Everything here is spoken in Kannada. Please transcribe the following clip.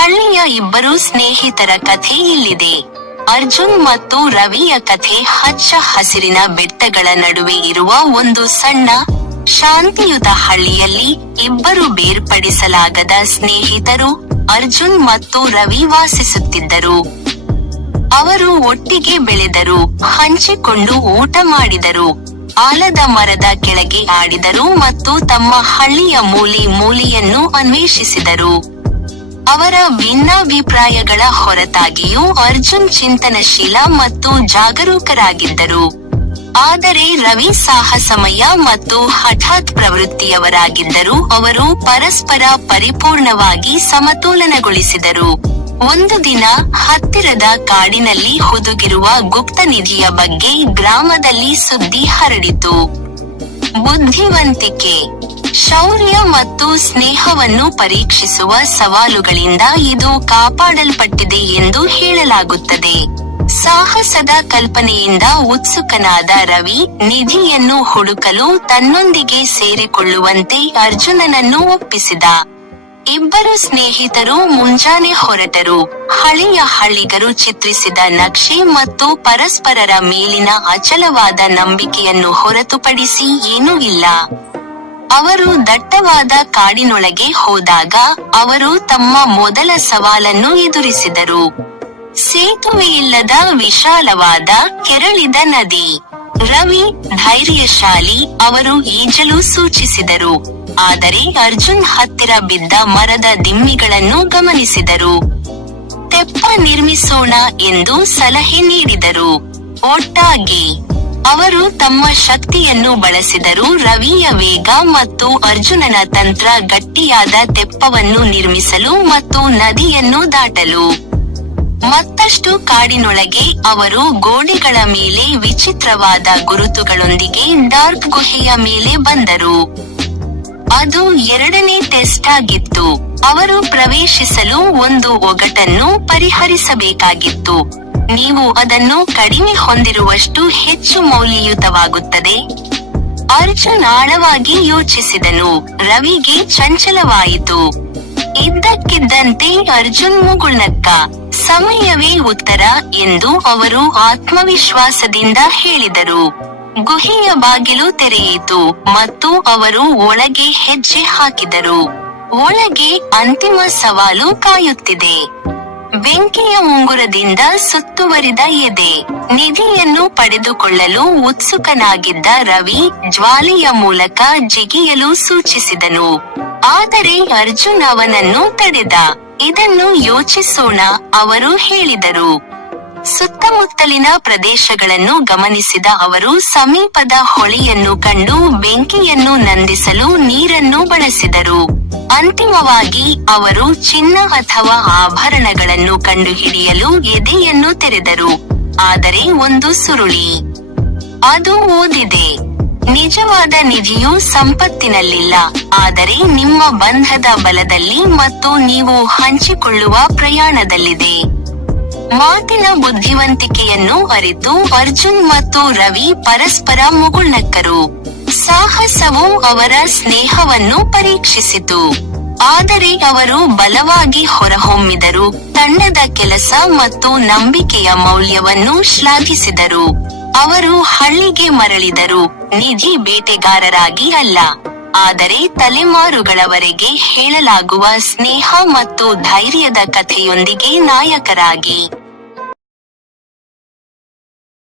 ಹಳ್ಳಿಯ ಇಬ್ಬರು ಸ್ನೇಹಿತರ ಕಥೆ ಇಲ್ಲಿದೆ. ಅರ್ಜುನ್ ಮತ್ತು ರವಿಯ ಕಥೆ ಹಚ್ಚ ಹಸಿರಿನ ಬೆಟ್ಟಗಳ ನಡುವೆ ಇರುವ ಒಂದು ಸಣ್ಣ, ಶಾಂತಿಯುತ ಹಳ್ಳಿಯಲ್ಲಿ ಇಬ್ಬರು ಬೇರ್ಪಡಿಸಲಾಗದ ಸ್ನೇಹಿತರು ಅರ್ಜುನ್ ಮತ್ತು ರವಿ ವಾಸಿಸುತ್ತಿದ್ದರು. ಅವರು ಒಟ್ಟಿಗೆ ಬೆಳೆದರು, ಹಂಚಿಕೊಂಡು ಊಟ ಮಾಡಿದರು, ಆಲದ ಮರದ ಕೆಳಗೆ ಆಡಿದರು ಮತ್ತು ತಮ್ಮ ಹಳ್ಳಿಯ ಮೂಲೆ ಮೂಲೆಯನ್ನು ಅನ್ವೇಷಿಸಿದರು. ಅವರ ಭಿನ್ನಾಭಿಪ್ರಾಯಗಳ ಹೊರತಾಗಿಯೂ ಅರ್ಜುನ್ ಚಿಂತನಶೀಲ ಮತ್ತು ಜಾಗರೂಕರಾಗಿದ್ದರು. ಆದರೆ ರವಿ ಸಾಹಸಮಯ ಮತ್ತು ಹಠಾತ್ ಪ್ರವೃತ್ತಿಯವರಾಗಿದ್ದರು. ಅವರು ಪರಸ್ಪರ ಪರಿಪೂರ್ಣವಾಗಿ ಸಮತೋಲನಗೊಳಿಸಿದರು. ಒಂದು ದಿನ, ಹತ್ತಿರದ ಕಾಡಿನಲ್ಲಿ ಹುದುಗಿರುವ ಗುಪ್ತ ನಿಧಿಯ ಬಗ್ಗೆ ಗ್ರಾಮದಲ್ಲಿ ಸುದ್ದಿ ಹರಡಿತು. ಬುದ್ಧಿವಂತಿಕೆ, ಶೌರ್ಯ ಮತ್ತು ಸ್ನೇಹವನ್ನು ಪರೀಕ್ಷಿಸುವ ಸವಾಲುಗಳಿಂದ ಇದು ಕಾಪಾಡಲ್ಪಟ್ಟಿದೆ ಎಂದು ಹೇಳಲಾಗುತ್ತದೆ. ಸಾಹಸದ ಕಲ್ಪನೆಯಿಂದ ಉತ್ಸುಕನಾದ ರವಿ, ನಿಧಿಯನ್ನು ಹುಡುಕಲು ತನ್ನೊಂದಿಗೆ ಸೇರಿಕೊಳ್ಳುವಂತೆ ಅರ್ಜುನನನ್ನು ಒಪ್ಪಿಸಿದ. ಇಬ್ಬರು ಸ್ನೇಹಿತರು ಮುಂಜಾನೆ ಹೊರಟರು. ಹಳೆಯ ಹಳ್ಳಿಗರು ಚಿತ್ರಿಸಿದ ನಕ್ಷೆ ಮತ್ತು ಪರಸ್ಪರರ ಮೇಲಿನ ಅಚಲವಾದ ನಂಬಿಕೆಯನ್ನು ಹೊರತುಪಡಿಸಿ ಏನೂ ಇಲ್ಲ. ಅವರು ದಟ್ಟವಾದ ಕಾಡಿನೊಳಗೆ ಹೋದಾಗ, ಅವರು ತಮ್ಮ ಮೊದಲ ಸವಾಲನ್ನು ಎದುರಿಸಿದರು. ಸೇತುವೆಯಿಲ್ಲದ ವಿಶಾಲವಾದ, ಕೆರಳಿದ ನದಿ. ರವಿ, ಧೈರ್ಯಶಾಲಿ, ಅವರು ಈಜಲು ಸೂಚಿಸಿದರು. ಆದರೆ ಅರ್ಜುನ್ ಹತ್ತಿರ ಬಿದ್ದ ಮರದ ದಿಮ್ಮಿಗಳನ್ನು ಗಮನಿಸಿದರು. ತೆಪ್ಪ ನಿರ್ಮಿಸೋಣ ಎಂದು ಸಲಹೆ ನೀಡಿದರು. ಒಟ್ಟಾಗಿ ಅವರು ತಮ್ಮ ಶಕ್ತಿಯನ್ನು ಬಳಸಿದರು. ರವಿಯ ವೇಗ ಮತ್ತು ಅರ್ಜುನನ ತಂತ್ರ ಗಟ್ಟಿಯಾದ ತೆಪ್ಪವನ್ನು ನಿರ್ಮಿಸಲು ಮತ್ತು ನದಿಯನ್ನು ದಾಟಲು. ಮತ್ತಷ್ಟು ಕಾಡಿನೊಳಗೆ ಅವರು ಗೋಡೆಗಳ ಮೇಲೆ ವಿಚಿತ್ರವಾದ ಗುರುತುಗಳೊಂದಿಗೆ ಡಾರ್ಕ್ ಗುಹೆಯ ಮೇಲೆ ಬಂದರು. ಅದು ಎರಡನೇ ಟೆಸ್ಟ್ ಆಗಿತ್ತು. ಅವರು ಪ್ರವೇಶಿಸಲು ಒಂದು ಒಗಟನ್ನು ಪರಿಹರಿಸಬೇಕಾಗಿತ್ತು. ನೀವು ಅದನ್ನು ಕಡಿಮೆ ಹೊಂದಿರುವಷ್ಟು ಹೆಚ್ಚು ಮೌಲ್ಯಯುತವಾಗುತ್ತದೆ. ಅರ್ಜುನ್ ಆಳವಾಗಿ ಯೋಚಿಸಿದನು. ರವಿಗೆ ಚಂಚಲವಾಯಿತು. ಇದ್ದಕ್ಕಿದ್ದಂತೆ ಅರ್ಜುನ್ ಮುಗುಳ್ನಕ್ಕ. ಸಮಯವೇ ಉತ್ತರ ಎಂದು ಅವರು ಆತ್ಮವಿಶ್ವಾಸದಿಂದ ಹೇಳಿದರು. ಗುಹೆಯ ಬಾಗಿಲು ತೆರೆಯಿತು ಮತ್ತು ಅವರು ಒಳಗೆ ಹೆಜ್ಜೆ ಹಾಕಿದರು. ಒಳಗೆ ಅಂತಿಮ ಸವಾಲು ಕಾಯುತ್ತಿದೆ. ಬೆಂಕಿಯ ಉಂಗುರದಿಂದ ಸುತ್ತುವರಿದ ಎದೆ. ನಿಧಿಯನ್ನು ಪಡೆದುಕೊಳ್ಳಲು ಉತ್ಸುಕನಾಗಿದ್ದ ರವಿ, ಜ್ವಾಲೆಯ ಮೂಲಕ ಜಿಗಿಯಲು ಸೂಚಿಸಿದನು. ಆದರೆ ಅರ್ಜುನ್ ಅವನನ್ನು ತಡೆದ. ಇದನ್ನು ಯೋಚಿಸೋಣ, ಅವರು ಹೇಳಿದರು. ಸುತ್ತಮುತ್ತಲಿನ ಪ್ರದೇಶಗಳನ್ನು ಗಮನಿಸಿದ ಅವರು ಸಮೀಪದ ಹೊಳೆಯನ್ನು ಕಂಡು ಬೆಂಕಿಯನ್ನು ನಂದಿಸಲು ನೀರನ್ನು ಬಳಸಿದರು. ಅಂತಿಮವಾಗಿ ಅವರು ಚಿನ್ನ ಅಥವಾ ಆಭರಣಗಳನ್ನು ಕಂಡುಹಿಡಿಯಲು ಎದೆಯನ್ನು ತೆರೆದರು. ಆದರೆ ಒಂದು ಸುರುಳಿ. ಅದು ಓದಿದೆ: ನಿಜವಾದ ನಿಧಿಯು ಸಂಪತ್ತಿನಲ್ಲಿಲ್ಲ, ಆದರೆ ನಿಮ್ಮ ಬಂಧದ ಬಲದಲ್ಲಿ ಮತ್ತು ನೀವು ಹಂಚಿಕೊಳ್ಳುವ ಪ್ರಯಾಣದಲ್ಲಿದೆ. ಮಾತಿನ ಬುದ್ಧಿವಂತಿಕೆಯನ್ನು ಅರಿತು ಅರ್ಜುನ್ ಮತ್ತು ರವಿ ಪರಸ್ಪರ ಮುಗುಳ್ನಕ್ಕರು. ಸಾಹಸವು ಅವರ ಸ್ನೇಹವನ್ನು ಪರೀಕ್ಷಿಸಿತು. ಆದರೆ ಅವರು ಬಲವಾಗಿ ಹೊರಹೊಮ್ಮಿದರು, ತಂಡದ ಕೆಲಸ ಮತ್ತು ನಂಬಿಕೆಯ ಮೌಲ್ಯವನ್ನು ಶ್ಲಾಘಿಸಿದರು. ಅವರು ಹಳ್ಳಿಗೆ ಮರಳಿದರು, ನಿಧಿ ಬೇಟೆಗಾರರಾಗಿ ಅಲ್ಲ, ಆದರೆ ತಲೆಮಾರುಗಳವರೆಗೆ ಹೇಳಲಾಗುವ ಸ್ನೇಹ ಮತ್ತು ಧೈರ್ಯದ ಕಥೆಯೊಂದಿಗೆ ನಾಯಕರಾಗಿ.